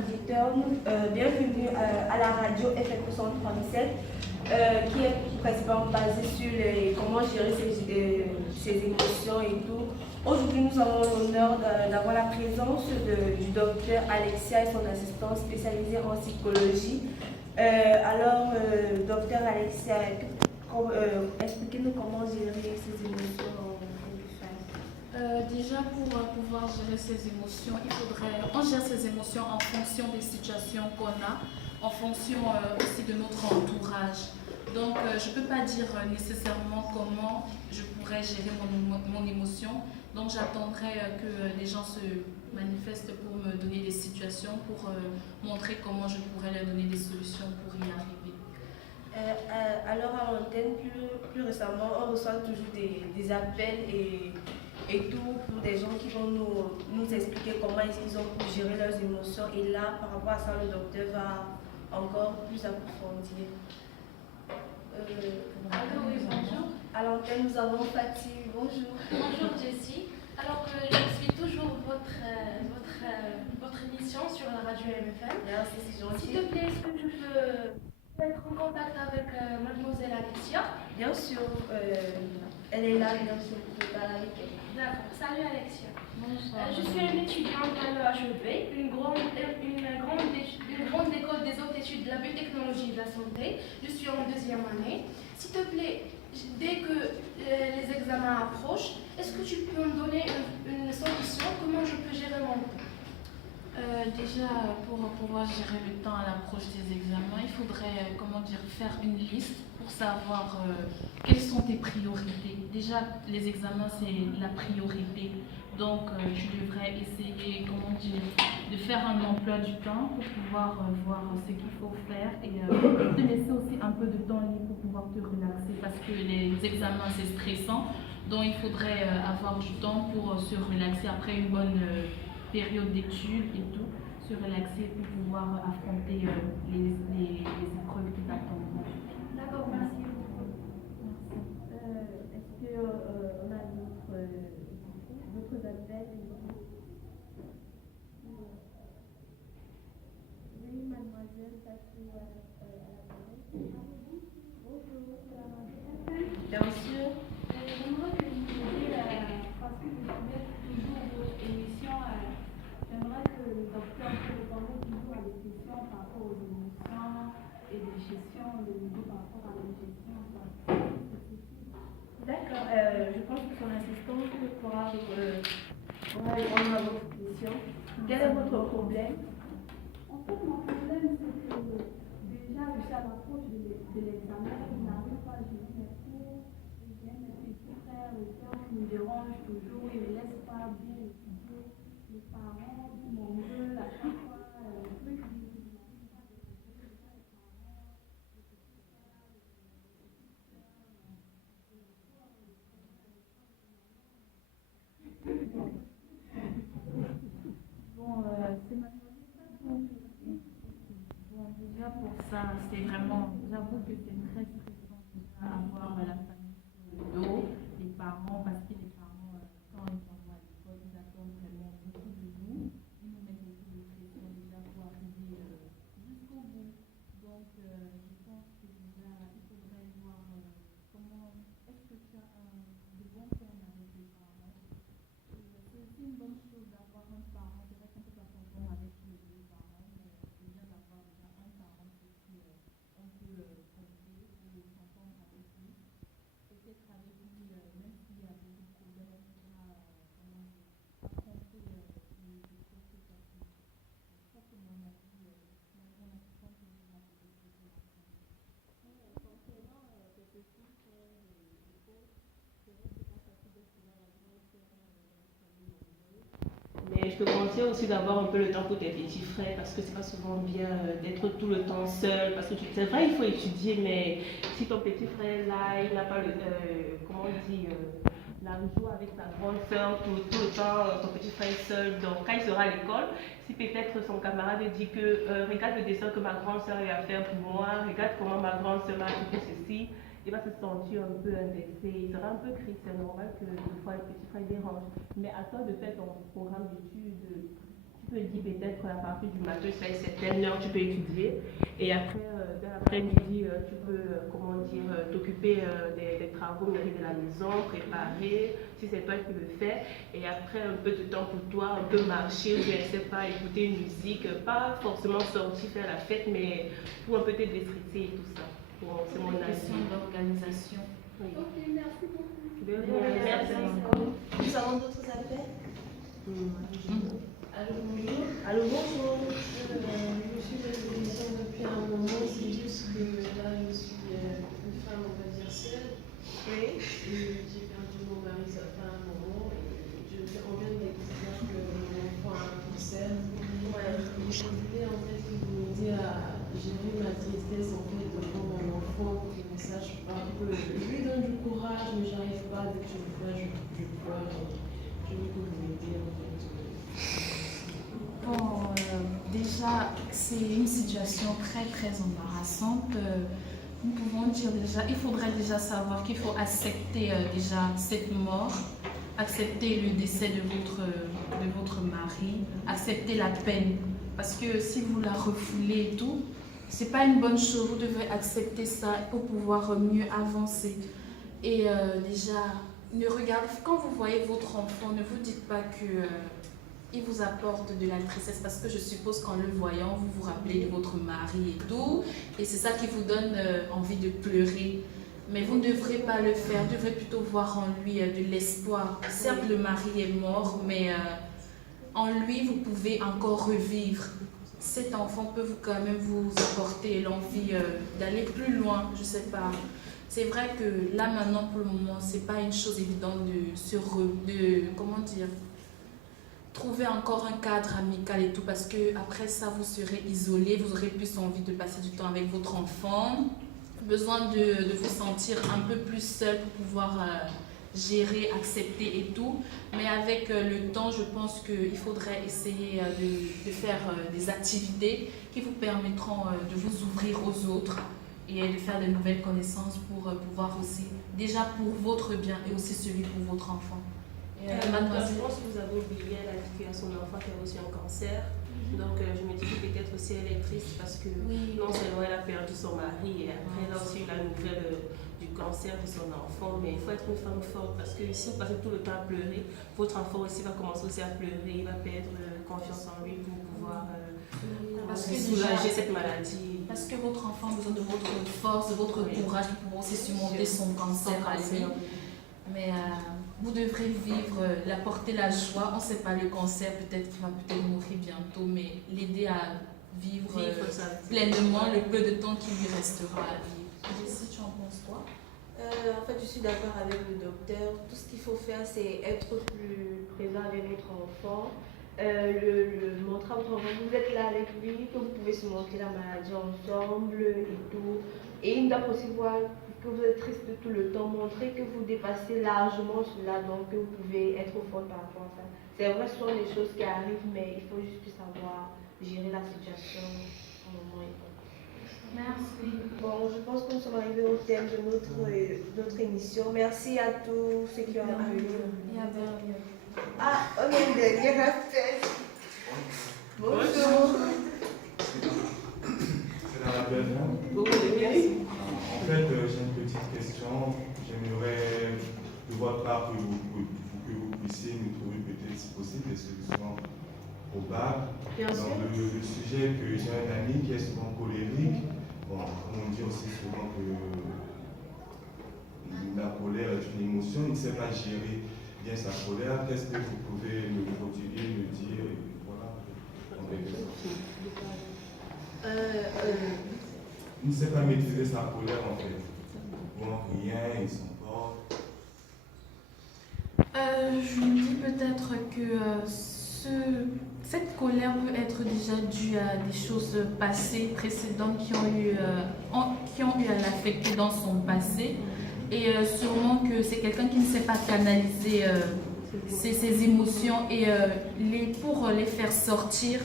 auditeurs, bienvenue à la radio FM 137 qui est principalement basée sur comment gérer ses émotions et tout. Aujourd'hui, nous avons l'honneur d'avoir la présence du docteur Alexia et son assistant spécialisé en psychologie. Docteur Alexia, expliquez-nous comment gérer ses émotions en Déjà, pour pouvoir gérer ses émotions, on gère ses émotions en fonction des situations qu'on a, en fonction aussi de notre entourage. Donc, je ne peux pas dire nécessairement comment je pourrais gérer mon émotion. Donc, j'attendrai que les gens se manifestent pour me donner des situations, pour montrer comment je pourrais leur donner des solutions pour y arriver. Alors à l'antenne, plus récemment, on reçoit toujours des appels et tout pour des gens qui vont nous expliquer comment ils ont pu gérer leurs émotions. Et là, par rapport à ça, le docteur va encore plus approfondir. Oui, bonjour. À l'antenne, nous avons Fatih. Bonjour. Bonjour Jessie. Alors, je suis toujours votre émission sur la radio MFM. Merci, c'est gentil. S'il te plaît, est-ce que je peux être en contact avec mademoiselle Alexia? Bien sûr, elle est là, bien sûr, vous pouvez parler avec elle. D'accord. Salut Alexia. Je suis une étudiante à l'EHEV, une grande école des hautes études de la biotechnologie et de la santé. Je suis en 2e année. S'il te plaît, dès que les examens approchent, est-ce que tu peux me donner une solution? Comment je peux gérer mon temps? Déjà, pour pouvoir gérer le temps à l'approche des examens, il faudrait, faire une liste pour savoir quelles sont tes priorités. Déjà, les examens, c'est la priorité. Donc, tu devrais essayer, de faire un emploi du temps pour pouvoir voir ce qu'il faut faire et te laisser aussi un peu de temps libre pour pouvoir te relaxer parce que les examens, c'est stressant. Donc, il faudrait avoir du temps pour se relaxer après une bonne période d'études et tout, se relaxer pour pouvoir affronter les épreuves qui t'attendent. D'accord, merci beaucoup. Est-ce qu'on a d'autres appels? Oui, mademoiselle, Fatou à l'appareil. Bonjour, bien sûr. J'aimerais que vous disiez, parce que je suivais toujours vos émissions, j'aimerais que le docteur se répondait toujours à des questions par rapport aux émotions et des gestions de niveau par rapport à la gestion. D'accord, je pense que son assistante pourra répondre à votre question. Quel est votre problème? En fait, mon problème, c'est que déjà, je suis à l'approche de l'examen, je n'arrive pas à gérer mes cours, j'ai mes petits frères et sœurs qui me dérangent toujours, ils ne me laissent pas bien étudier, les parents qui m'en veulent à chaque fois, C'est ma Bon, déjà pour ça, c'est vraiment, j'avoue que c'est très stressant déjà avoir la famille sur le dos, les parents, parce que les parents, quand ils envoient à l'école, ils attendent vraiment beaucoup de nous. Ils nous mettent beaucoup de pression déjà pour arriver jusqu'au bout. Donc, je pense que déjà, il faudrait voir comment, est-ce que tu as de bons termes avec les parents. C'est aussi une bonne chose d'avoir un parent. C'est vrai qu'on peut pas s'entendre avec tous les deux parents, mais c'est bien d'avoir déjà un parent sur qui on peut compter et s'entendre avec lui. Peut-être avec lui, même s'il y a beaucoup de problèmes, on pourra affronter les choses plus facilement. Ça, c'est mon avis. Mon assistante qui vous a peut-être plus la concernant tes petits frères et autres, c'est vrai que c'est pas facile de trouver la grande sœur mais je te conseille aussi d'avoir un peu le temps pour tes petits frères parce que c'est pas souvent bien d'être tout le temps seul. Parce que c'est vrai, il faut étudier, mais si ton petit frère là, il n'a pas comment on dit, la joie avec sa grande soeur tout le temps, ton petit frère est seul. Donc quand il sera à l'école, si peut-être son camarade dit que regarde le dessin que ma grande soeur a fait pour moi, regarde comment ma grande soeur m'a fait ceci. Il va se sentir un peu indexé, il sera un peu triste, c'est normal que des fois le petit frère dérange. Mais à toi de faire ton programme d'études, tu me dis peut-être à partir du matin, jusqu'à une certaine heure, tu peux étudier. Et après, dans l'après-midi, tu peux, t'occuper des travaux numériques de la maison, préparer, si c'est toi qui le fais. Et après, un peu de temps pour toi, un peu marcher, ou je ne sais pas, écouter une musique, pas forcément sortir faire la fête, mais pour un peu te déstresser et tout ça. Bon, c'est mon question avis. d'organisation. Oui. Ok, merci beaucoup. De rien, merci. Nous avons d'autres appels. Allô, bonjour. Allô, bonjour. Je suis de l'émission depuis un moment, c'est juste que là je suis une femme, on va dire, seule. Oui. Et j'ai perdu mon mari, ça fait un moment. Et on vient de découvrir que mon enfant a un cancer. Ouais. Et je voulais en fait m'aider à gérer ma tristesse en fait devant mon enfant, pour qu'il ne sache pas que je lui donne du courage, mais j'arrive pas, dès que je le vois, je pleure. Je veux que vous m'aidiez en fait. Bon, déjà, c'est une situation très très embarrassante. Nous pouvons dire déjà, il faudrait déjà savoir qu'il faut accepter déjà cette mort, accepter le décès de votre mari, accepter la peine. Parce que si vous la refoulez et tout, c'est pas une bonne chose. Vous devez accepter ça pour pouvoir mieux avancer. Et déjà, quand vous voyez votre enfant, ne vous dites pas que il vous apporte de la tristesse, parce que je suppose qu'en le voyant, vous vous rappelez de votre mari et tout, et c'est ça qui vous donne envie de pleurer. Mais vous ne devrez pas le faire, vous devrez plutôt voir en lui de l'espoir. Certes, le mari est mort, mais en lui, vous pouvez encore revivre. Cet enfant peut quand même vous apporter l'envie d'aller plus loin, je sais pas. C'est vrai que là maintenant pour le moment c'est pas une chose évidente trouver encore un cadre amical et tout, parce que après ça vous serez isolé, vous aurez plus envie de passer du temps avec votre enfant, besoin de vous sentir un peu plus seul pour pouvoir gérer, accepter et tout. Mais avec le temps, je pense qu'il faudrait essayer de faire des activités qui vous permettront de vous ouvrir aux autres et de faire de nouvelles connaissances pour pouvoir aussi, déjà pour votre bien et aussi celui pour votre enfant. Je pense que vous avez oublié, elle a dit qu'il y a son enfant qui a reçu un cancer. Donc je me dis que peut-être aussi elle est triste parce que non seulement elle a perdu son mari et après elle a aussi eu la nouvelle du cancer de son enfant. Mais il faut être une femme forte parce que si vous passez tout le temps à pleurer, votre enfant aussi va commencer aussi à pleurer, il va perdre confiance en lui pour pouvoir soulager cette maladie. Parce que votre enfant a besoin de votre force, de votre courage pour pouvoir aussi surmonter son cancer à lui. Mais vous devrez vivre, l'apporter la joie. On ne sait pas le cancer, peut-être qu'il va peut-être mourir bientôt, mais l'aider à vivre pleinement le peu de temps qui lui restera à vivre. Jessie, tu en penses quoi? En fait, je suis d'accord avec le docteur. Tout ce qu'il faut faire, c'est être plus présent avec notre enfant. Le montrer à votre enfant que vous êtes là avec lui, que vous pouvez surmonter la maladie ensemble et tout. Et il doit aussi voir que vous êtes triste tout le temps, montrer que vous dépassez largement cela, donc que vous pouvez être fort par rapport à ça. C'est vrai, ce sont des choses qui arrivent, mais il faut juste savoir gérer la situation au moment et tout. Merci. Bon, je pense que nous sommes arrivés au terme de notre émission. Merci à tous ceux qui ont arrivé. Ah, on a une dernière appel. Bonjour. C'est la rappel. En fait, j'ai une petite question. J'aimerais de votre part que vous puissiez nous trouver peut-être, si possible, des solutions probables. Dans le sujet que j'ai un ami qui est souvent colérique. Bon, on dit aussi souvent que la colère est une émotion, il ne sait pas gérer bien sa colère. Qu'est-ce que vous pouvez me prodiguer, me dire, voilà, en quelque sorte. Il ne sait pas maîtriser sa colère en fait. Bon, rien, il s'emporte. Je me dis peut-être que cette colère peut être déjà due à des choses passées, précédentes qui ont eu à l'affecter dans son passé. Et sûrement que c'est quelqu'un qui ne sait pas canaliser ses émotions et pour les faire sortir,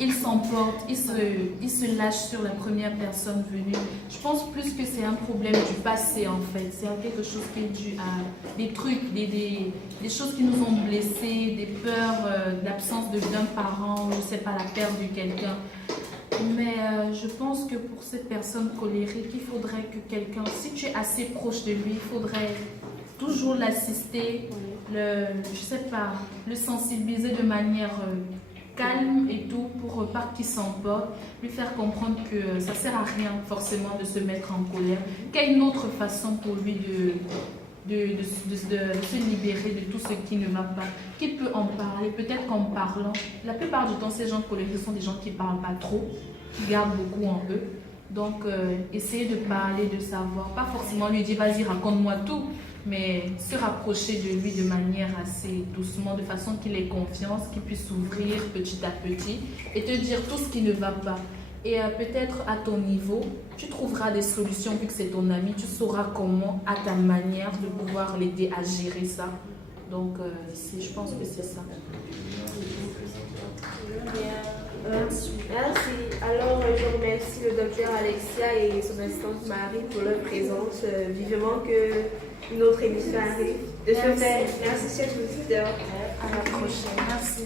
il s'emporte, il se lâche sur la première personne venue. Je pense plus que c'est un problème du passé en fait. C'est quelque chose qui est dû à des trucs, des choses qui nous ont blessés, des peurs d'absence d'un parent, je sais pas, la perte de quelqu'un. Mais je pense que pour cette personne colérique, il faudrait que quelqu'un, si tu es assez proche de lui, il faudrait toujours l'assister, je sais pas, le sensibiliser de manière calme et tout pour pas qu'il s'emporte, lui faire comprendre que ça sert à rien forcément de se mettre en colère, qu'il y a une autre façon pour lui de se libérer de tout ce qui ne va pas, qu'il peut en parler, peut-être qu'en parlant, la plupart du temps ces gens colériques sont des gens qui ne parlent pas trop, qui gardent beaucoup en eux, donc essayer de parler, de savoir, pas forcément lui dire vas-y raconte-moi tout, mais se rapprocher de lui de manière assez doucement, de façon qu'il ait confiance, qu'il puisse s'ouvrir petit à petit et te dire tout ce qui ne va pas. Et peut-être à ton niveau, tu trouveras des solutions vu que c'est ton ami, tu sauras comment, à ta manière, de pouvoir l'aider à gérer ça. Donc, je pense que c'est ça. Merci. Alors, je remercie le docteur Alexia et son assistante Marie pour leur présence. Vivement que une autre émission arrive. De ce fait, merci chers auditeurs. À la prochaine. Merci.